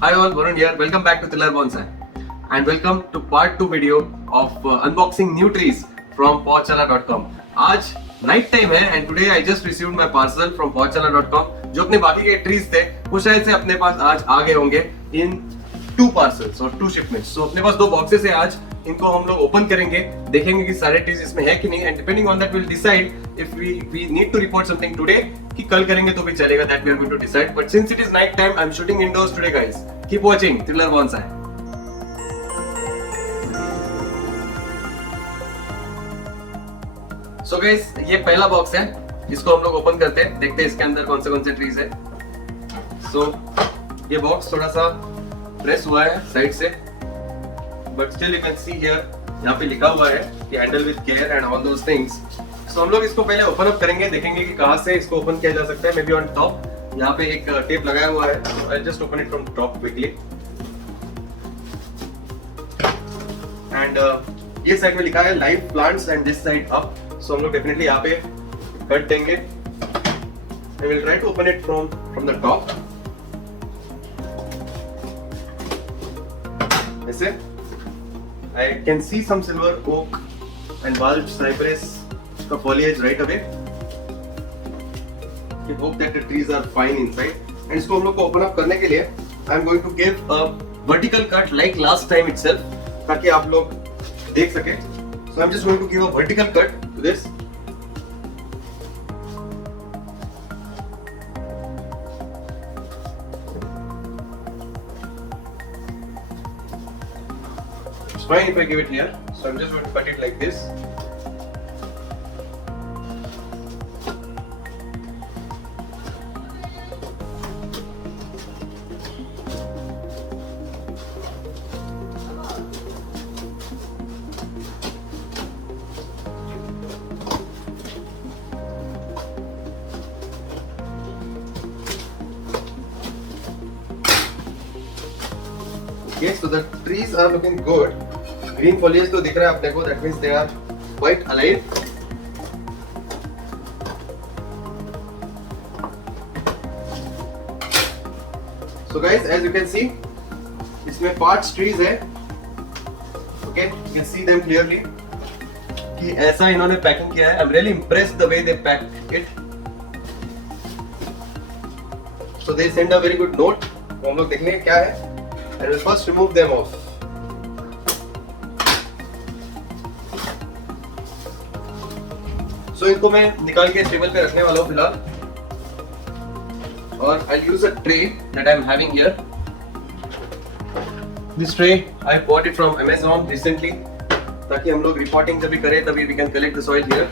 Hi all, Varun here. Welcome back to Tiller Bonsai and welcome to part 2 video of unboxing new trees from pochala.com. आज night time है and today I just received my parcel from pochala.com. जो अपने बाकी के ट्रीज थे वो शायद से अपने पास आज आ गए होंगे in 2 parcels और 2 shipments. So अपने पास 2 बॉक्सेस है आज. इनको हम लोग ओपन करेंगे, देखेंगे कि सारे ट्रीज इसमें है कि नहीं and depending on that will decide if we need to report something today कि कल करेंगे तो भी चलेगा. That we are going to decide. But since it is night time I am shooting indoors today guys. Keep watching thriller bonsai. So guys ये पहला बॉक्स है, इसको हम लोग ओपन करते हैं, देखते हैं इसके अंदर कौन से ट्रीज है. सो ये बॉक्स थोड़ा सा प्रेस हुआ है साइड से, but still you can see here यहाँ पे लिखा हुआ है कि handle with care and all those things. So हम लोग इसको पहले ओपन अप करेंगे, देखेंगे कि कहाँ से इसको ओपन किया जा सकता है. मे बी ऑन टॉप यहाँ पे एक टेप लगाया हुआ है. I just open it from top quickly. And ये साइड में लिखा है live plants and this side up. So हम लोग डेफिनेटली यहाँ पे कट देंगे. I will try to open it from the top. ऐसे I can see some silver oak and bulbed cypress का foliage right away. We hope that the trees are fine inside. And इसको हम लोग को open up करने के लिए I am going to give a vertical cut like last time itself, ताकि आप लोग देख सके. So I am just going to give a vertical cut to this. It's fine if I give it here. So I'm just going to cut it like this. Okay, so the trees are looking good. Green foliage तो दिख रहा है अपने को. That means they are quite alive. So guys, as you can see, इसमें 5 trees है. Okay, you can see them clearly. कि ऐसा इन्होंने पैकिंग किया है. I'm really impressed the way they packed it. So they send a very good note. तो हम लोग देखेंगे क्या है. And we'll first remove them off. So इनको मैं निकाल के टेबल पे रखने वाला हूँ फिलहाल. और I'll use a tray that I'm having here. This tray I bought it from Amazon recently, ताकि हम लोग रिपोर्टिंग जब भी करें तभी we can collect the soil here.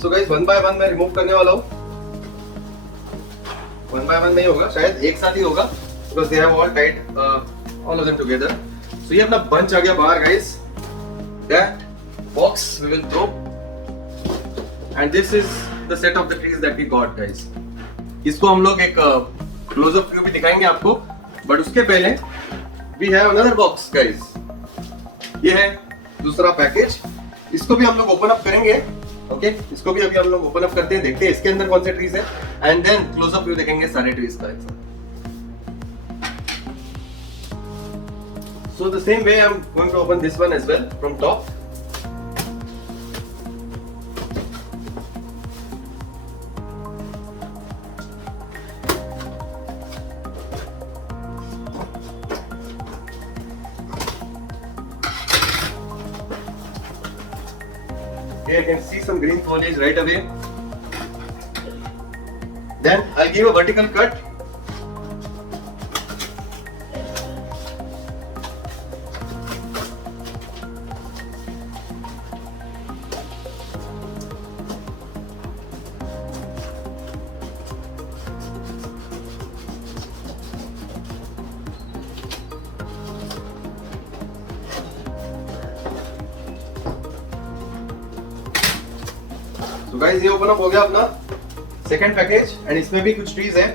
So guys, one by one मैं रिमूव करने वाला हूँ. One by one नहीं होगा, शायद एक साथ ही होगा, because they have all tied all of them together. So ये अपना बंच आ गया बाहर guys. That box we will throw, and this is the set of the trees that we got guys. इसको हम लोग एक close-up view भी दिखाएंगे आपको, but उसके पहले we have another box guys. ये है दूसरा पैकेज. इसको भी हम लोग ओपन अप करेंगे. ओके, इसको भी अभी हम लोग ओपन अप करते हैं, देखते हैं इसके अंदर कौन से ट्रीज है and then close up view देखेंगे सारे ट्रीज का. So the same way I am going to open this one as well from top. Here you can see some green foliage right away. Then I'll give a vertical cut. तो गाइस ये open up हो गया अपना second package and इसमें भी कुछ ट्रीज है.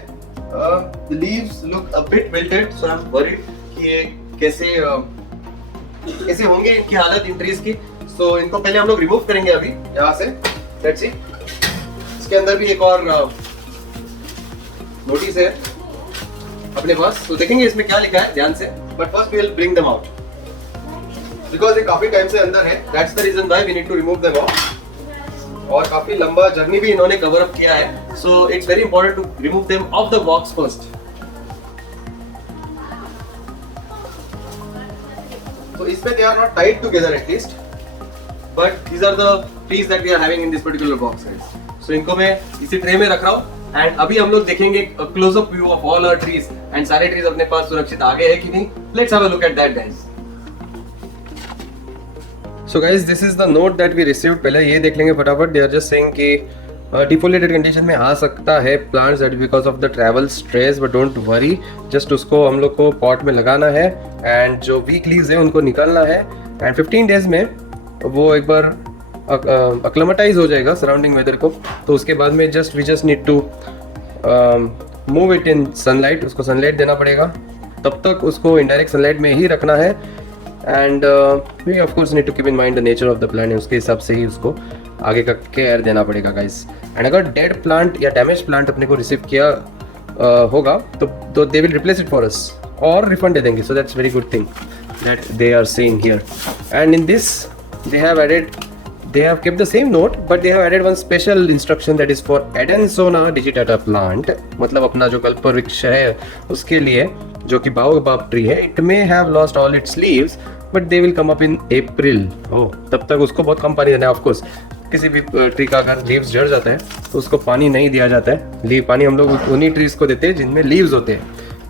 The leaves look a bit wilted, so I am worried कि ये कैसे होंगे इनकी हालत इन ट्रीज की. सो इनको पहले हम लोग रिमूव करेंगे अभी यहाँ से। Let's see. इसके अंदर भी एक और नोटिस है अपने पास, तो देखेंगे इसमें क्या लिखा है ध्यान से। But first we will bring them out because ये काफी टाइम से अंदर है, that's the reason why we need to remove them out. और काफी लंबा जर्नी भी इन्होंने कवर अप किया है, so it's very important to remove them off the box first. So इसमें they are not tied together at least, but these are the trees that we are having in this particular box guys. So इनको मैं इसी ट्रे में रख रहा हूँ एंड अभी हम लोग देखेंगे close up view of all our trees and सारे ट्रीज अपने पास सुरक्षित आगे है कि नहीं। Let's have a look at that guys. So guys, this is the note that we received। पहले ये देख लेंगे फटाफट। They are just saying कि डिफोलेटेड कंडीशन में आ सकता है plants that because of the travel stress, but don't worry, just उसको हम लोग को पॉट में लगाना है एंड जो वीक लीव्स है उनको निकालना है एंड 15 डेज में वो एक बार अक्लेमेटाइज हो जाएगा सराउंडिंग वेदर को। तो उसके बाद में we just need to move it in sunlight, उसको सनलाइट देना पड़ेगा, तब तक उसको इनडायरेक्ट सनलाइट में ही रखना है and we of course need to keep in mind the nature of the plant, उसके हिसाब से ही उसको आगे का केयर देना पड़ेगा गाइस। एंड अगर डेड प्लांट या डैमेज प्लांट अपने को रिसीव किया होगा तो they will replace it for us और रिफंड दे देंगे। So that's very good thing that they are saying here. And in this they have kept the same note but they have added one special instruction that is for Adansonii digitata plant, मतलब अपना जो कल्पवृक्ष है उसके लिए, जो कि baobab tree है। It may have lost all its leaves but they will come up in April. तब तक उसको बहुत कम पानी देना है। ऑफकोर्स किसी भी ट्री का अगर लीव्स झड़ जाता है तो उसको पानी नहीं दिया जाता है। पानी हम लोग उन्हीं ट्रीज को देते हैं जिनमें लीव्स होते हैं।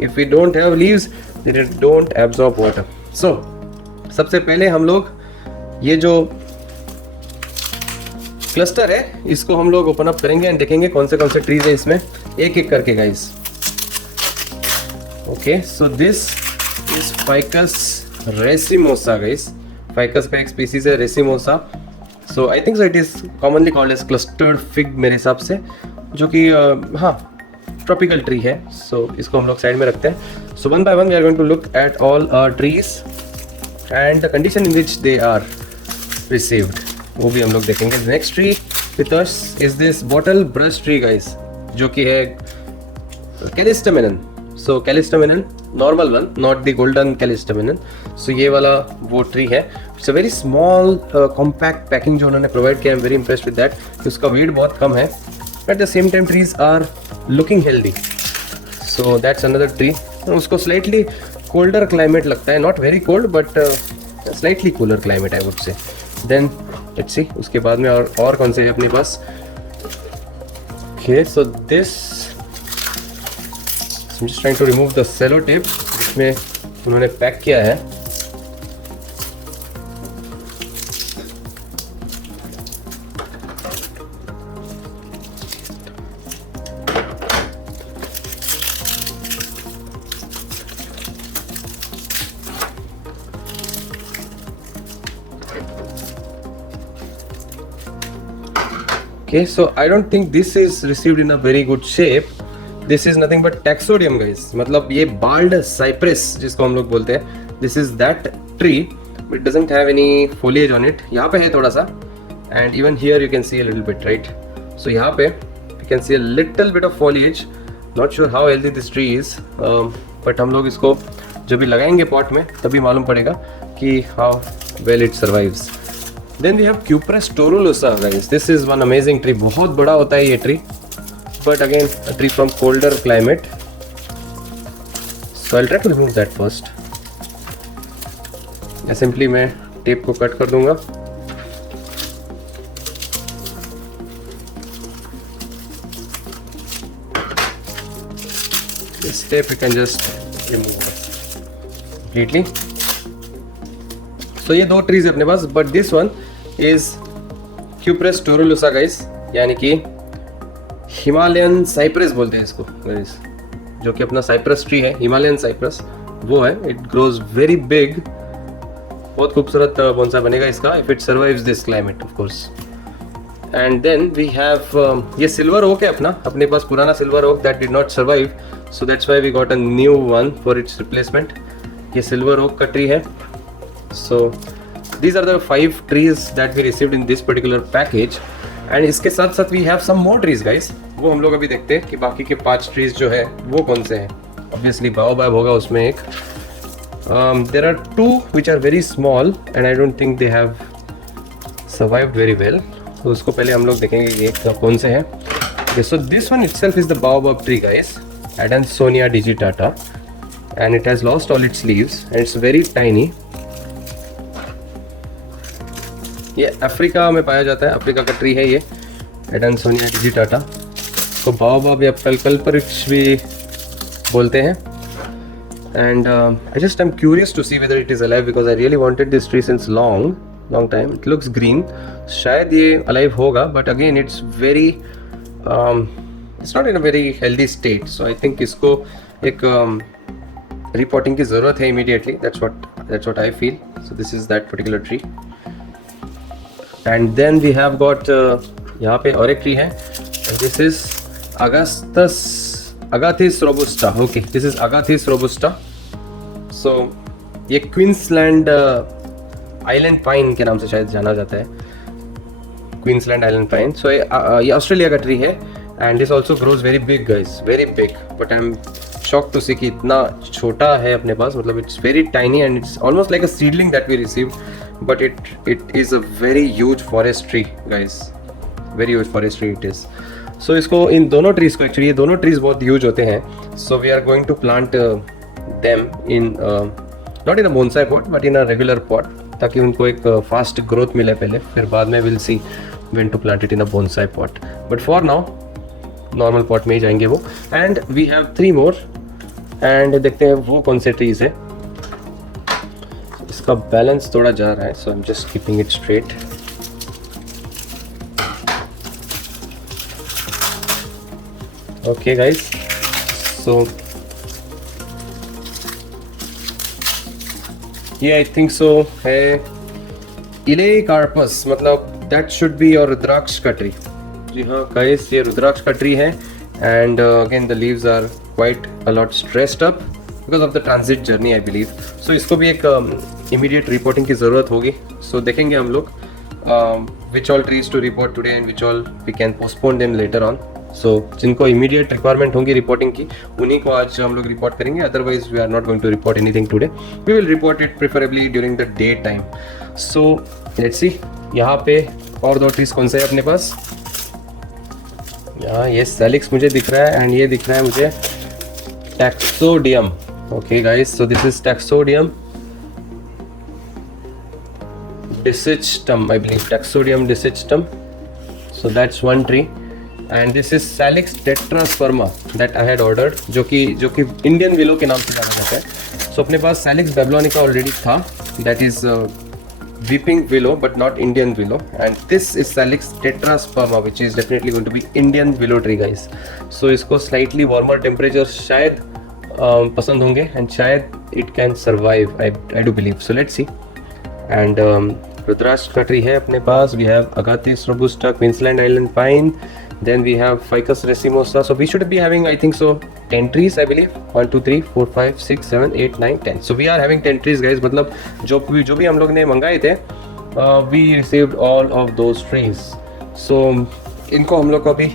If we don't have leaves they don't absorb water. So सबसे पहले हम लोग ये जो क्लस्टर है इसको हम लोग ओपन अप करेंगे एंड देखेंगे कौन से ट्रीज है इसमें, एक एक करके guys. Okay, so this is ficus racemosa guys. Ficus का एक स्पीसीज है racemosa. So I think so it is commonly called as clustered fig मेरे हिसाब से, जो कि हाँ ट्रॉपिकल ट्री है। सो इसको हम लोग साइड में रखते हैं। So one by one we are going to look at all trees and the condition in which they are received, वो भी हम लोग देखेंगे। Next tree with us is this bottle brush tree guys, जो कि है callistemon. So callistemon normal one, not the golden callistemon. So ये वाला वो ट्री है। It's a very small compact packing जो उन्होंने प्रोवाइड किया। I am very impressed with that. उसका वेट बहुत कम है, at the same time trees are looking healthy. So that's another tree. उसको स्लाइटली कोल्डर क्लाइमेट लगता है, not very cold but slightly cooler climate I would say. Then let's see उसके बाद में और कौन से है अपने पास। Okay, so this I'm just trying to remove the cello tape जिसमें उन्होंने पैक किया है। Okay, so I don't think this is received in a very good shape. This is nothing but Taxodium guys, मतलब ये bald cypress जिसको हम लोग बोलते हैं, this is that tree, but it doesn't have any foliage on it. यहाँ पे है थोड़ा सा, and even here you can see a little bit, right? So यहाँ पे you can see a little bit of foliage. Not sure how healthy this tree is, but हम लोग इसको जब भी लगाएंगे पॉट में तभी मालूम पड़ेगा कि how well it survives. Then we have Cupress torulusa guys. This is one amazing tree. बहुत बड़ा होता है ये tree, but again a tree from colder climate. So I'll try to remove that first. या सिंपली मैं टेप को कट कर दूंगा। This tape we can just remove completely. So ये दो ट्रीज है अपने पास, but this one is Cupress torulusa guys, यानी कि हिमालयन साइप्रस बोलते हैं इसको गाइस, जो कि अपना साइप्रस ट्री है, हिमालयन साइप्रस वो है। इट ग्रोज वेरी बिग, बहुत खूबसूरत बोनसा बनेगा इसका if it survives this climate of course. And then we have ये सिल्वर ओक है अपने पास पुराना silver oak that did not survive, so that's why we got a new one for its replacement. ये silver oak का tree है। So these are the 5 trees that we received in this particular package. And इसके साथ साथ we have some more trees guys. वो हम लोग अभी देखते हैं कि बाकी के 5 trees जो है वो कौन से हैं. Obviously baobab होगा उसमें एक. There are 2 which are very small and I don't think they have survived very well. तो उसको पहले हम लोग देखेंगे कि एक कौन से हैं. Okay, so this one itself is the baobab tree guys, Adansonia digitata, and it has lost all its leaves and it's very tiny. ये अफ्रीका में पाया जाता है, अफ्रीका का ट्री है ये एडानसोनिया डिजिटाटा. तो बाओबाब या कल्पवृक्ष भी बोलते हैं. And I just am curious to see whether it is alive because I really wanted this tree since long time. It looks green. शायद ये अलाइव होगा but again it's very it's not in a very healthy state. So I think इसको एक repotting की ज़रूरत है immediately. That's what I feel. So this is that particular tree. And then we have got यहाँ पे और एक tree है. This is agathis robusta. Okay, this is agathis robusta. So ये क्वींसलैंड आइलैंड पाइन के नाम से शायद जाना जाता है, क्वींसलैंड आइलैंड पाइन. सो ये ऑस्ट्रेलिया का ट्री है and this also grows very big guys, very big. But I am shock to see कि इतना छोटा है अपने पास. मतलब it's very tiny and it's almost like a seedling that we received. But it is a very huge forest tree guys, very huge forest tree it is. So इसको इन दोनों trees को actually ये दोनों trees बहुत huge होते हैं. So we are going to plant them in not in a bonsai pot but in a regular pot ताकि उनको एक fast growth मिले पहले, फिर बाद में we'll see when to plant it in a bonsai pot. But for now normal pot में ही जाएंगे वो. And we have 3 more and देखते हैं वो कौन से trees है. इसका बैलेंस थोड़ा जा रहा है, so I am just keeping it straight. Okay guys, so ये आई थिंक सो है इलेकार्पस, मतलब that should be your rudraksha का ट्री. जी हाँ गाइस, ये रुद्राक्ष का ट्री है. And again the leaves are quite a lot stressed up because of the transit journey I believe. So इसको भी एक इमीडिएट रिपोर्टिंग की ज़रूरत होगी. सो देखेंगे हम लोग which all trees to report today and which all we can postpone them later on. So जिनको इमीडिएट रिक्वायरमेंट होंगी रिपोर्टिंग की उन्हीं को आज हम लोग रिपोर्ट करेंगे. Otherwise we are not going to repot anything today. We will repot it preferably during the day time. So let's see यहाँ पे और 2 ट्रीज कौन से है अपने पास. यहाँ ये सैलिक्स मुझे दिख रहा है एंड ये दिख रहा है मुझे टैक्सोडियम. Okay guys, so this is Taxodium decichtum, I believe, Taxodium decichtum. So that's one tree and this is Salix tetrasperma that I had ordered, जो कि इंडियन विलो के नाम से जाना जाता है. So अपने पास Salix babylonica already था, that is weeping willow but not Indian willow, and this is Salix tetrasperma which is definitely going to be Indian willow tree guys. So इसको slightly warmer temperature शायद पसंद होंगे एंड शायद it can survive, I do believe. So let's see. And rudraksha का tree है अपने पास. We have agathis robusta, Queensland island pine, then we have ficus racemosa. So we should be having I think so 10 trees I believe. 1 2 3 4 5 6 7 8 9 10. So we are having 10 trees guys. मतलब जो भी हम लोग ने मंगाए थे we received all of those trees. So इनको हम लोग को अभी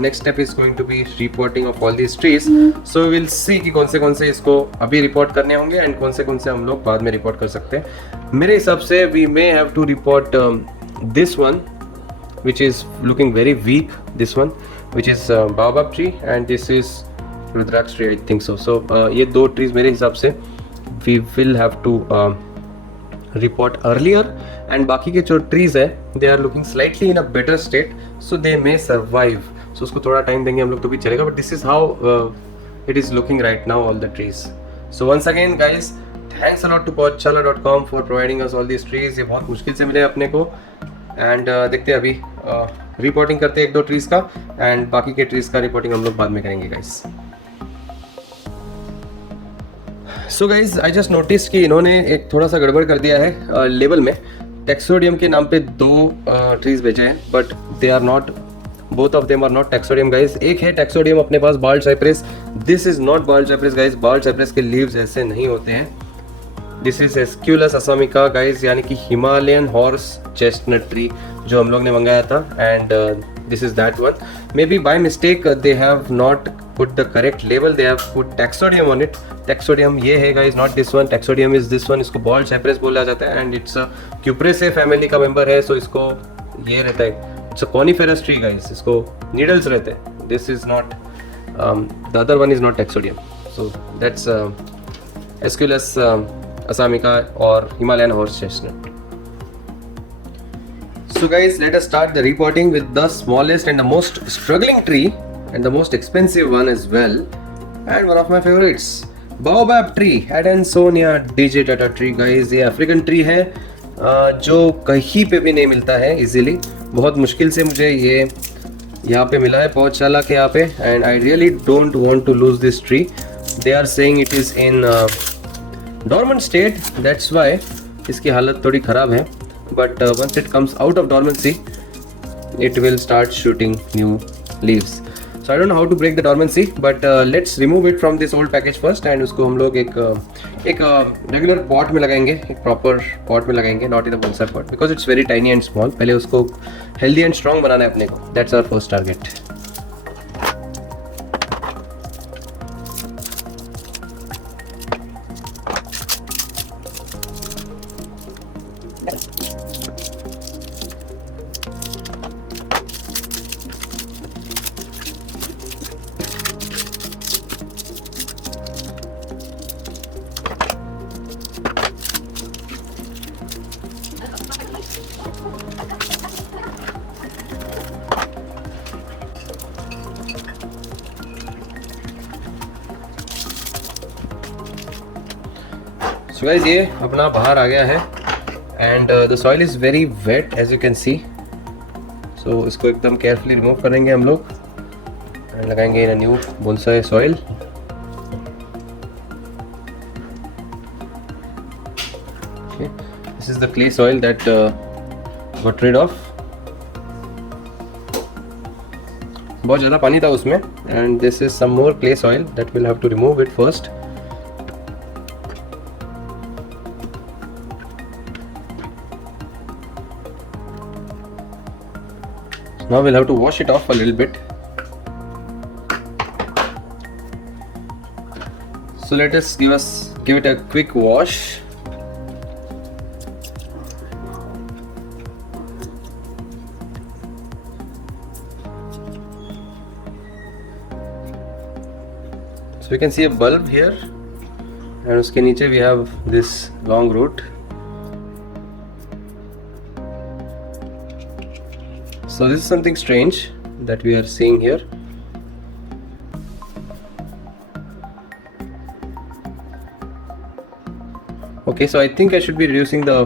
next step is going to be repotting of all these trees. So will see कि कौन से इसको अभी रिपोर्ट करने होंगे एंड कौन से हम लोग बाद में रिपोर्ट कर सकते हैं. मेरे हिसाब से we may have to report this one which is looking very weak, this one which is baobab tree and this is rudraksha tree I think so. So ये 2 ट्रीज मेरे हिसाब से we will have to report earlier and बाकी के जो trees है they are looking slightly in a better state, so they may survive. So उसको थोड़ा टाइम देंगे हम लोग तो भी चलेगा. But this is how it is looking right now all the trees. So once again guys, thanks a lot to pochala.com for providing us all these trees. ये बहुत मुश्किल से मिले अपने को एंड देखते हैं अभी रिपोर्टिंग करते हैं 1-2 ट्रीज का एंड बाकी के ट्रीज का रिपोर्टिंग हम लोग बाद में करेंगे guys. So guys, I just notice कि इन्होंने एक थोड़ा सा गड़बड़ कर दिया है लेबल में. टैक्सोडियम के नाम पे 2 ट्रीज भेजे हैं but they are not, both of them are not taxodium guys. एक है टैक्सोडियम अपने पास bald cypress. This is not bald cypress guys. Bald cypress के लीव्स ऐसे नहीं होते हैं. This is aesculus assamica guys, यानी कि हिमालयन हॉर्स चेस्टनट ट्री जो हम लोग ने मंगाया था. And this is that one. May be by mistake they have not put the correct level, they have put taxodium on it. Taxodium ये है guys, not this one. Taxodium is this one. इसको ball cypress बोला जाता है and it's cupressaceae family का member है. So इसको ये रहता है, it's a coniferous tree guys. इसको नीडल्स रहते हैं. This is not, the other one is not taxodium. So that's aesculus assamica और Himalayan horse chestnut. So guys, let us start the repotting with the smallest and the most struggling tree and the most expensive one as well, and one of my favorites, baobab tree, Adansonia digitata tree guys. ये African tree है जो कहीं पे भी नहीं मिलता है इजीली. बहुत मुश्किल से मुझे ये यहाँ पे मिला है पौधशाला के यहाँ पे, and I really don't want to lose this tree. They are saying it is in dormant state, that's why इसकी हालत थोड़ी ख़राब है. but once it comes out of dormancy it will start shooting new leaves. so I don't know how to break the dormancy, but let's remove it from this old package first, and उसको हम लोग एक regular pot में लगाएंगे, एक proper pot में लगाएंगे, not in a bonsai pot because it's very tiny and small. पहले उसको healthy and strong बनाना है अपने को. that's our first target. So guys, ये अपना बाहर आ गया है and the soil is very wet as you can see. So इसको एकदम केयरफुली रिमूव करेंगे हम लोग एंड लगाएंगे in a new bonsai soil. This is the clay soil that got rid of. बहुत ज़्यादा पानी था उसमें, and this is some more clay soil that will have to remove it first. Now we'll have to wash it off a little bit. So let us give it a quick wash. So we can see a bulb here, and उसके नीचे we have this long root. So this is something strange that we are seeing here. Okay, so I think I should be reducing the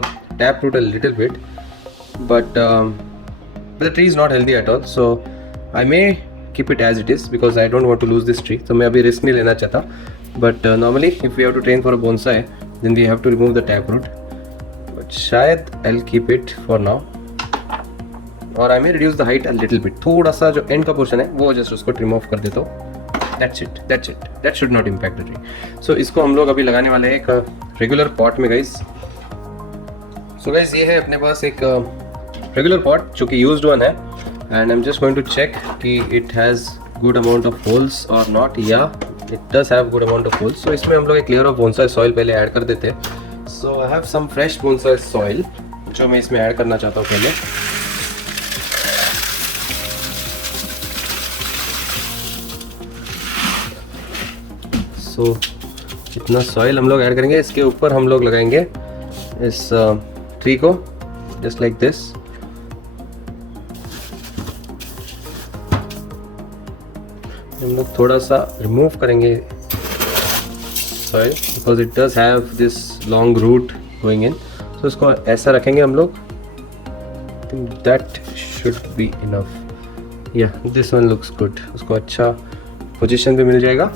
taproot a little bit, but the tree is not healthy at all, so I may keep it as it is because I don't want to lose this tree. So मैं अभी risk नहीं लेना चाहता, but normally if we have to train for a bonsai then we have to remove the taproot, but शायद I'll keep it for now. और I may reduce the height a little bit. थोड़ा सा जो एंड का पोर्शन है वो जस्ट उसको trim of कर देता हूँ. That's it, that should not impact the tree. So इसको हम लोग अभी लगाने वाले हैं एक रेगुलर पॉट में गाइस. सो गाइस, ये है अपने पास एक रेगुलर पॉट जो कि यूज्ड वन है, and I am just going to check कि it has good amount of holes और नॉट. या it does have good amount of holes. So इसमें हम लोग एक लेयर ऑफ बोनसाई सॉइल पहले ऐड कर देते हैं. So I have some fresh bonsai soil जो मैं इसमें ऐड करना चाहता हूँ पहले. सो इतना सॉइल हम लोग ऐड करेंगे. इसके ऊपर हम लोग लगाएंगे इस ट्री को जस्ट लाइक दिस. हम लोग थोड़ा सा रिमूव करेंगे soil because it does have this long route going in. तो इसको ऐसा रखेंगे हम लोग. That should be enough. या दिस वन लुक्स गुड. उसको अच्छा पोजीशन पे मिल जाएगा.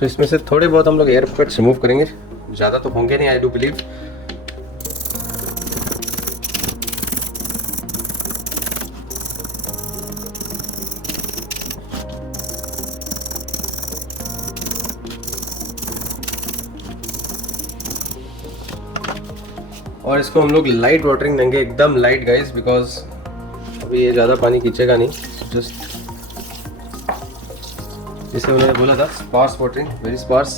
सो इसमें से थोड़े बहुत हम लोग एयर पॉकेट्स रिमूव करेंगे, ज़्यादा तो होंगे नहीं, आई डू बिलीव। और इसको हम लोग लाइट वाटरिंग देंगे, एकदम लाइट गाइस, बिकॉज अभी ये ज़्यादा पानी खींचेगा नहीं। जस्ट जैसे उन्होंने बोला था स्पार्स वाटरिंग, वेरी स्पार्स।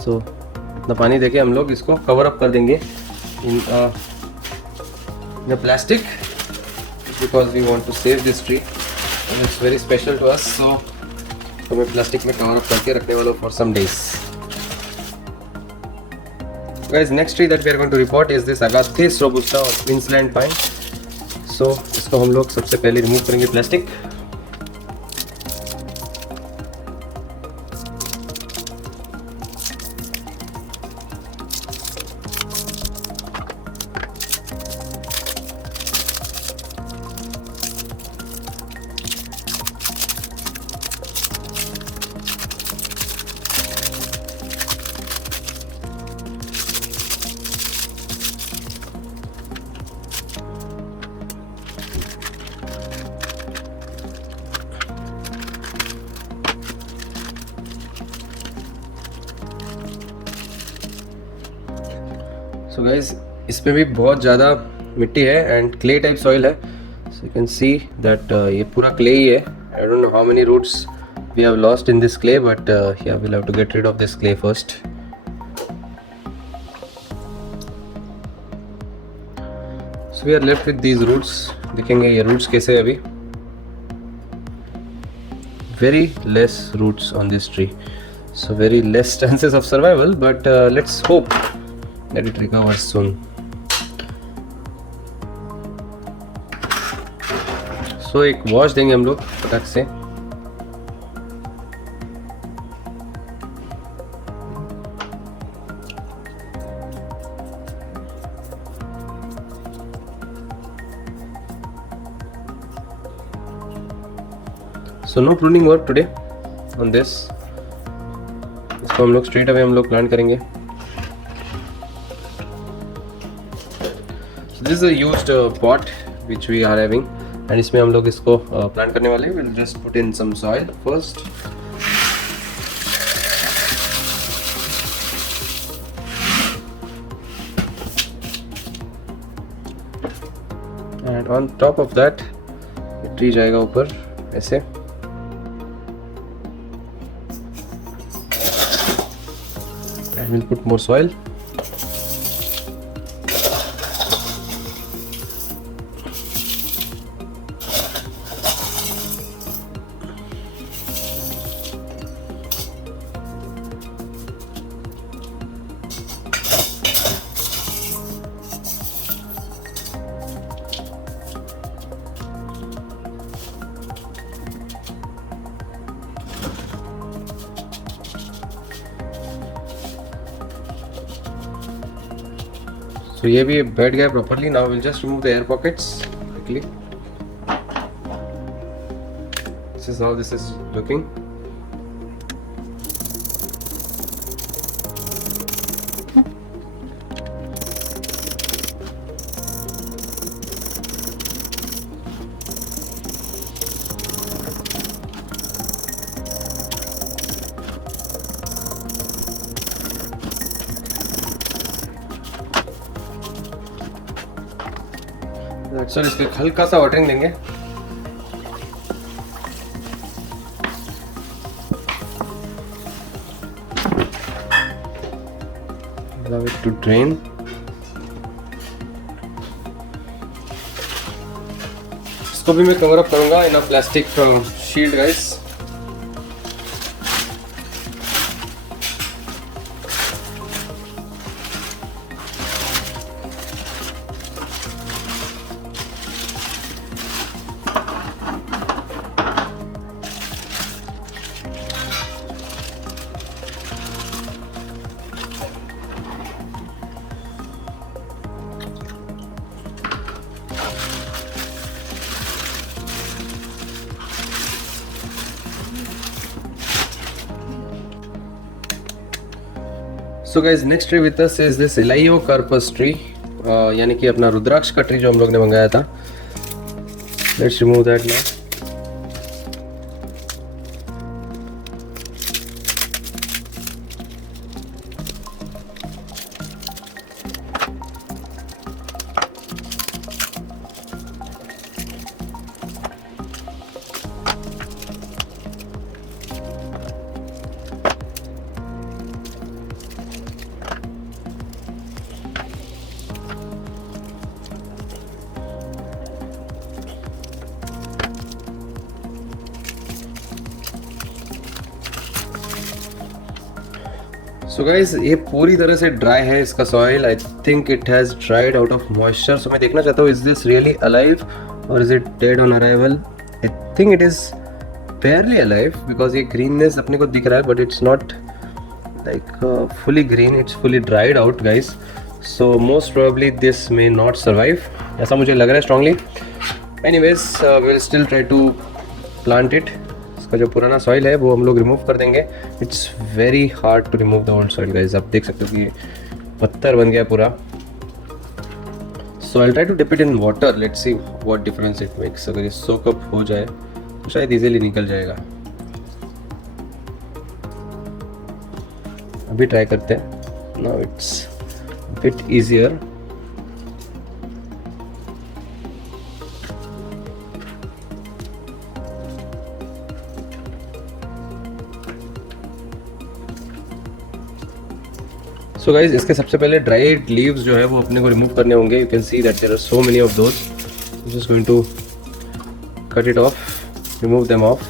सो इतना पानी देके हम लोग इसको कवर अप कर देंगे in plastic, because we want to save this tree and it's very special to us. So मैं प्लास्टिक में कवर अप करके रखने वाला हूँ for some days. Guys, next tree that we are going to report is this Agathis robusta or Queensland pine. So इसको हम लोग सबसे पहले रिमूव करेंगे प्लास्टिक। सो गाइज इसमें भी बहुत ज़्यादा मिट्टी है एंड क्ले टाइप सॉइल है। So you can see that ये पूरा क्ले ही है। I don't know how many roots we have lost in this clay, but yeah we'll have to get rid of this clay first. So we are left with these roots. देखेंगे ये roots कैसे है अभी। Very less roots on this tree, so very less chances of survival, but let's hope that it recovers soon. So एक वॉश देंगे हम लोग फटाक से। So no pruning work today on this. इसको हम लोग स्ट्रेट अवे हम लोग प्लांट करेंगे। This is a used pot which we are having and इसमें हम लोग इसको प्लांट करने वाले हैं। Will just put in some soil first. And on top of that tree जाएगा ऊपर ऐसे। And we'll put more soil. So ये भी बैठ गया properly. Now we'll just remove the air pockets quickly. This is how this is looking. Sir इसके हल्का सा वाटरिंग देंगे। Allow it to drain. इसको भी मैं कवर अप करूंगा in a plastic shield guys. So guys next tree with us is this elaeocarpus tree, यानी कि अपना रुद्राक्ष का ट्री जो हम लोग ने मंगाया था. Let's remove that now. So guys ये पूरी तरह से ड्राई है इसका soil. I think it has dried out of moisture. So मैं देखना चाहता हूँ, इज दिस रियली अलाइव और is it dead on arrival. I think it is barely alive because ये greenness अपने को दिख रहा है, but it's not like fully green, it's fully dried out guys. So most probably this may not survive, ऐसा मुझे लग रहा है strongly. Anyways we'll still try to plant it. इसका जो पुराना सॉइल है वो हम लोग रिमूव कर देंगे. It's very hard to remove the old soil guys. आप देख सकते हो कि पत्थर बन गया पूरा. So I try to dip it in water. Let's see what difference it makes. अगर ये सोक अप हो जाए तो शायद इजीली निकल जाएगा. अभी ट्राई करते हैं. Now it's bit easier. So guys इसके सबसे पहले ड्राइड लीव्स जो है वो अपने को रिमूव करने होंगे. You can see that there are so many of those. Just going to cut it off, remove them off.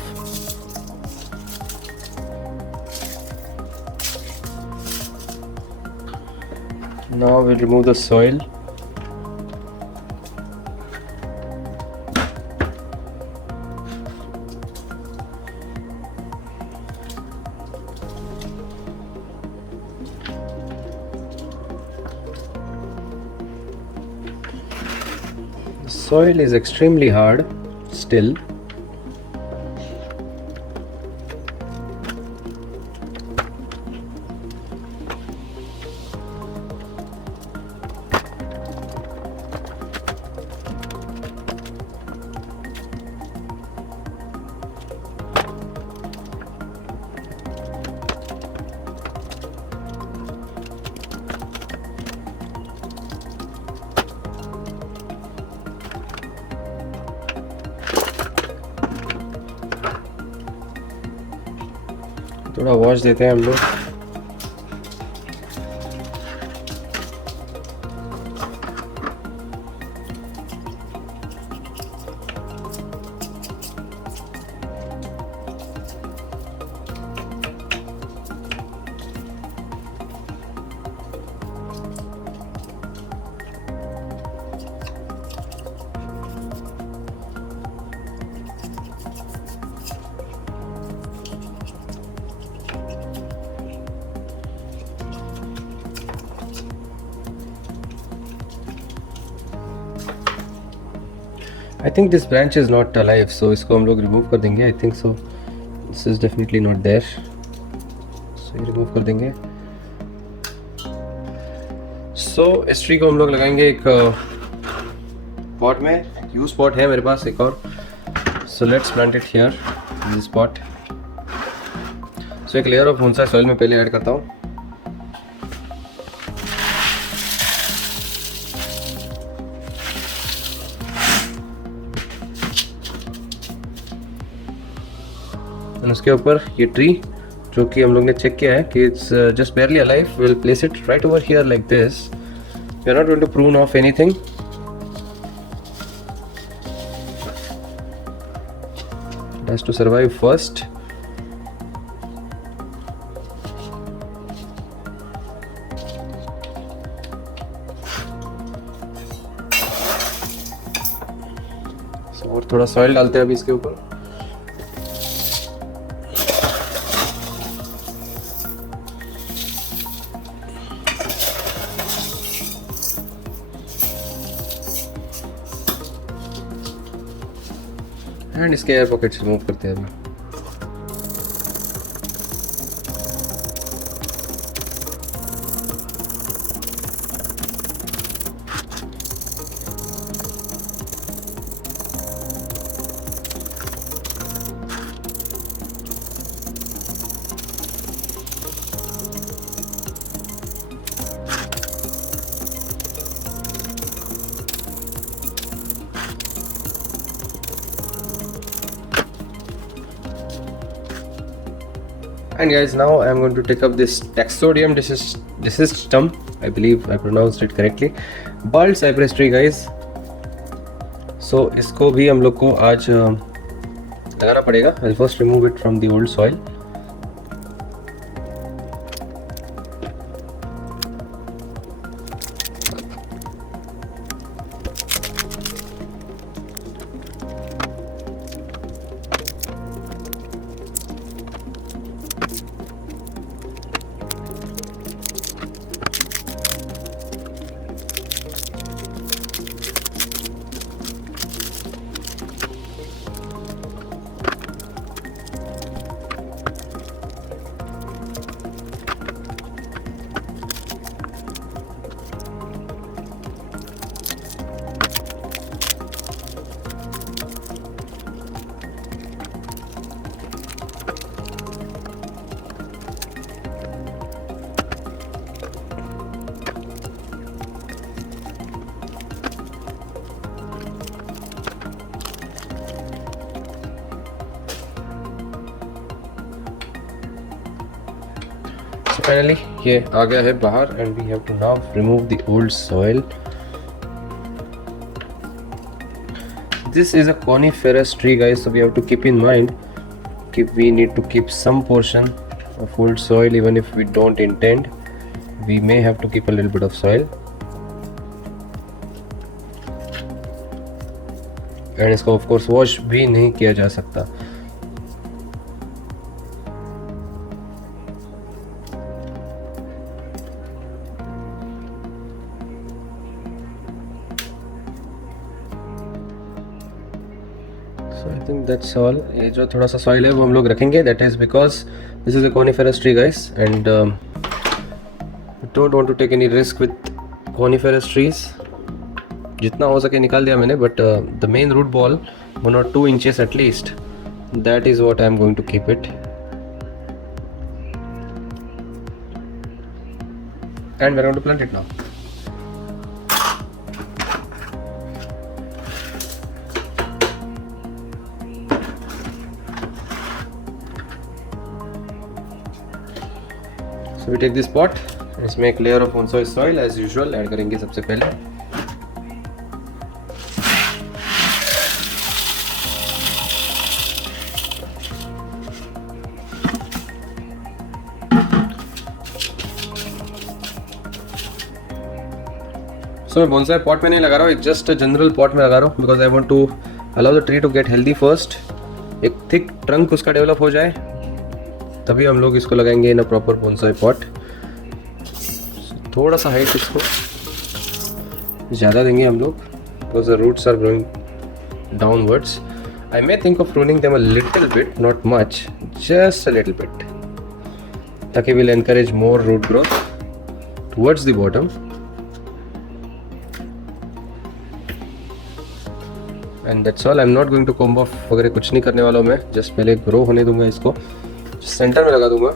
Now will remove the soil. Soil is extremely hard still. थोड़ा wash देते हैं हम लोग. I think this branch is not alive, so इसको हम लोग remove कर देंगे. I think so this is definitely not there. So ये रिमूव कर देंगे. सो इस ट्री को हम लोग लगाएंगे एक पॉट में. यूज पॉट है मेरे पास एक और. So let's plant it here in this pot. So एक लेयर ऑफ भूनसा सॉइल में पहले ऐड करता हूँ. उसके ऊपर ये ट्री जो कि हम लोग ने चेक किया है कि it's just barely alive. Will place it right over here like this. We are not going to prune off anything. It has to survive first. और थोड़ा सॉइल डालते हैं अभी इसके ऊपर. एंड इसके एयर पॉकेट्स रिमूव करते हैं अभी. And guys, now I am going to take up this Taxodium desistum. I believe I pronounced it correctly. Bald cypress tree, guys. So इसको भी हम लोग को आज लगाना पड़ेगा. I'll first remove it from the old soil. So finally ये आ गया है बाहर and we have to now remove the old soil. This is a coniferous tree, guys, so we have to keep in mind we need to keep some portion of old soil. Even if we don't intend, we may have to keep a little bit of soil. And इसको of course wash भी नहीं किया जा सकता. So I think that's all. ये जो थोड़ा सा soil है वो हम लोग रखेंगे. That is because this is a coniferous tree, guys, and we don't want to take any risk with coniferous trees. जितना हो सके निकाल दिया मैंने, but the main root ball 1 or 2 inches at least. That is what I am going to keep it. And we're going to plant it now. So we take this pot, इसमें एक layer of on-soil soil as usual add करेंगे सबसे पहले. So मैं bonsai pot में नहीं लगा रहा हूँ, just a general pot में लगा रहा हूँ because I want to allow the tree to get healthy first. एक thick trunk उसका develop हो जाए, तभी हम लोग इसको लगाएंगे in a proper bonsai pot. थोड़ा सा हाइट इसको ज़्यादा देंगे हम लोग because the roots are growing downwards. I may think of pruning them a little bit, not much, just a little bit, ताकि will encourage more root growth towards the bottom. And that's all. I am not going to comb off वगैरह कुछ नहीं करने वाला हूँ मैं, जस्ट पहले ग्रो होने दूंगा इसको. सेंटर में लगा दूंगा.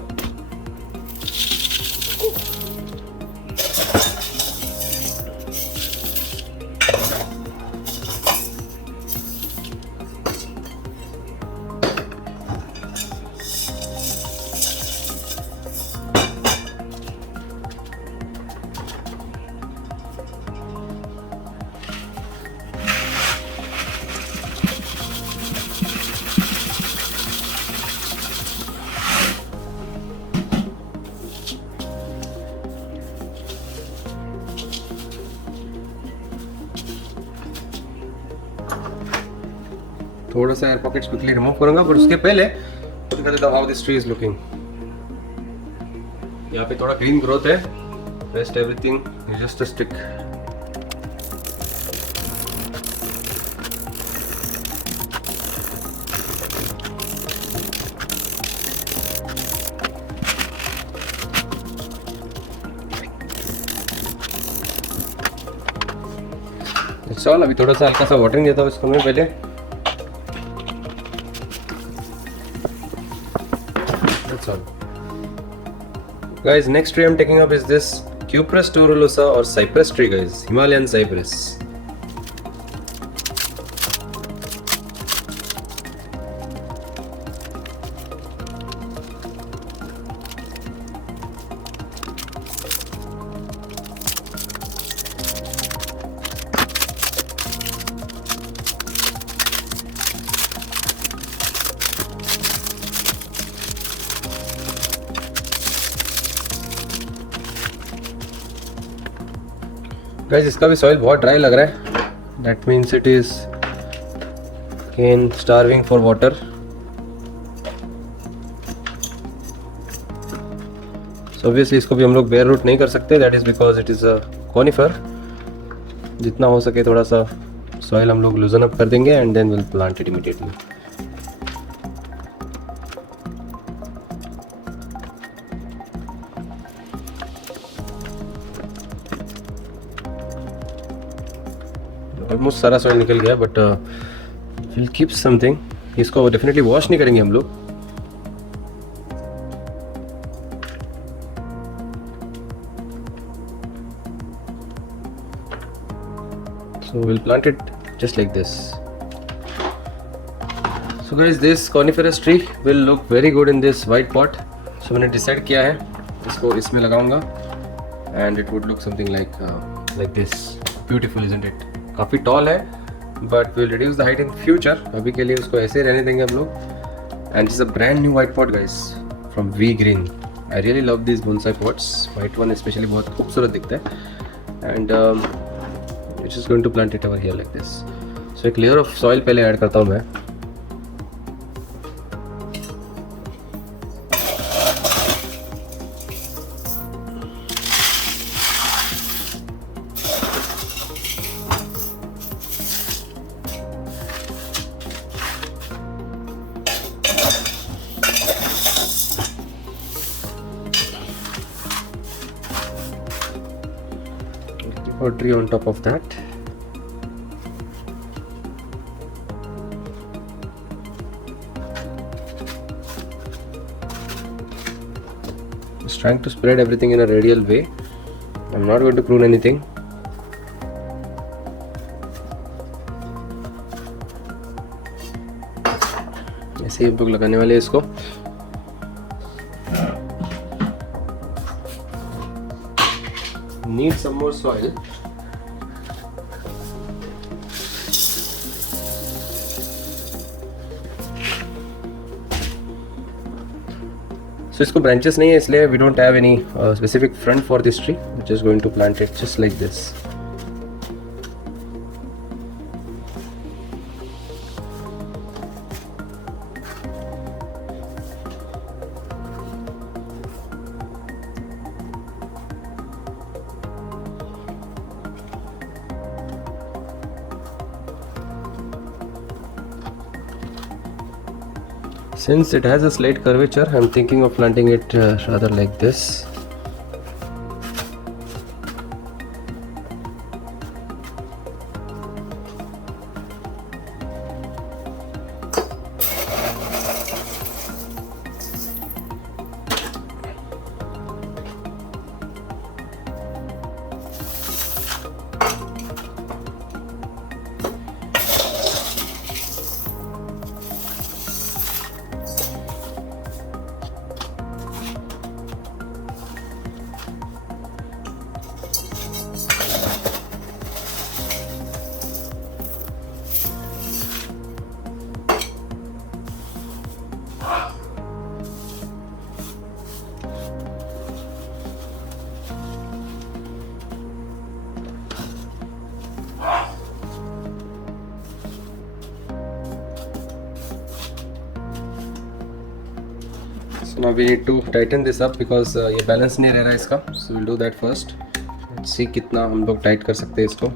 थोड़ा सा एयर पॉकेट्स क्विकली रिमूव करूंगा, पर उसके पहले दिखा देता हूं how this tree is looking. यहाँ पे थोड़ा ग्रीन ग्रोथ है, rest everything is just a stick. It's all. अभी थोड़ा सा हल्का सा वाटरिंग देता हूँ इसको मैं पहले. Guys, next tree I'm taking up is this Cuprous tuberosa or cypress tree, guys, Himalayan cypress. Guys इसका भी सॉइल बहुत ड्राई लग रहा है, that means it is again starving for water. So obviously इसको भी हम लोग बेयर रूट नहीं कर सकते, that is because it is a conifer. जितना हो सके थोड़ा सा सॉइल हम लोग लूजन अप कर देंगे and then will plant it immediately. Almost सारा सॉइल निकल गया, बट विल कीप समथिंग। इसको डेफिनेटली वॉश नहीं करेंगे हम लोग। So we'll plant it just like this. So guys, this coniferous tree will look very good in this white pot. So मैंने decide किया है इसको इसमें लगाऊंगा and it would look something like this. Beautiful, isn't it? काफ़ी tall है, but we'll reduce the height in future. अभी के लिए उसको ऐसे रहने देंगे हम लोग। And this is a brand new white pot, guys, from V Green. I really love these bonsai pots. White one especially बहुत खूबसूरत दिखता है। And it's just going to plant it over here like this. So एक layer of soil पहले ऐड करता हूँ मैं। Or tree on top of that. Just trying to spread everything in a radial way. I'm not going to prune anything. ऐसे ही हम लोग लगाने वाले हैं इसको। Need some more soil. So इसको branches नहीं है, इसलिए we don't have any specific front for this tree. We're just going to plant it just like this. Since it has a slight curvature, I'm thinking of planting it rather like this. So now we need to tighten this up because ये balance नहीं रह रहा है इसका. So we'll do that first. Let's see कितना हम लोग टाइट कर सकते हैं इसको.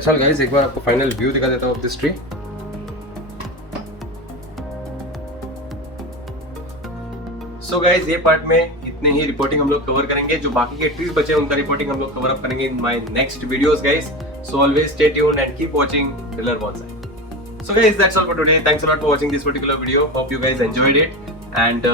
चल गाइस एक बार आपको फाइनल व्यू दिखा देता हूँ of this tree. So guys ये पार्ट में इतने ही रिपोर्टिंग हम लोग कवर करेंगे, जो बाकी के ट्रीज बचे हैं उनका रिपोर्टिंग हम लोग कवर अप करेंगे in my next videos guys. So always stay tuned and keep watching tiller bonsai. So guys, that's all for today. Thanks a lot for watching this particular video. Hope you guys enjoyed it. And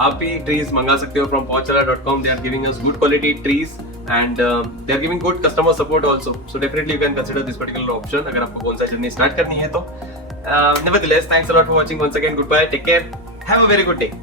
आप भी trees मंगा सकते हो from powchala.com. They are giving us good quality trees and they are giving good customer support also. So definitely you can consider this particular option अगर आपको bonsai journey start करनी है तो. Nevertheless, thanks a lot for watching once again. Goodbye. Take care. Have a very good day.